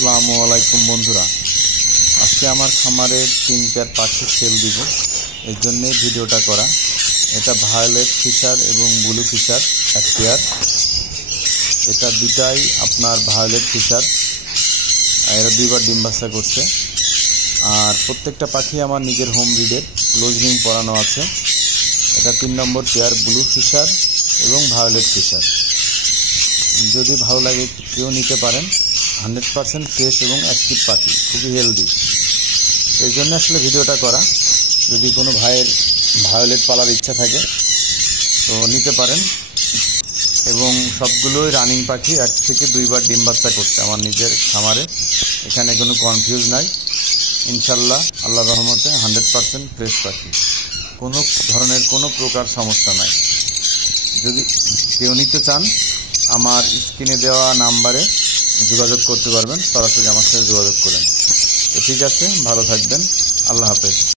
আসসালামু আলাইকুম বন্ধুরা, আজকে আমার খামারের 3 পেয়ার পাখি সেল দিব। এর জন্য ভিডিওটা করা। এটা ভায়োলেট ফিশার এবং ব্লু ফিশার এক পেয়ার। এটা দুটাই আপনার ভায়োলেট ফিশার, এরা 2বার ডিম বাচ্চা করছে। আর প্রত্যেকটা পাখি আমার নিজের হোম ব্রিডের, ক্লোজ রিং পরানো আছে। এটা 3 নম্বর পেয়ার ব্লু ফিশার এবং ভায়োলেট ফিশার। যদি ভালো লাগে কেউ নিতে পারেন। 100% ফ্রেশ এবং অ্যাক্টিভ পাখি, খুবই হেলদি। এই জন্য আসলে ভিডিওটা করা। যদি কোনো ভাইয়ের ভায়োলেট পালার ইচ্ছা থাকে তো নিতে পারেন। এবং সবগুলোই রানিং পাখি, 1 থেকে 2বার ডিম বাচ্চা করছে আমার নিজের খামারে। এখানে কোনো কনফিউজ নাই। ইনশাল্লাহ আল্লাহর রহমতে 100% ফ্রেশ পাখি, কোনো ধরনের কোনো প্রকার সমস্যা নাই। যদি কেউ নিতে চান আমার স্ক্রিনে দেওয়া নাম্বারে যোগাযোগ করতে পারবেন, সরাসরি আমার সাথে যোগাযোগ করেন। তো ঠিক আছে, ভালো থাকবেন, আল্লাহ হাফেজ।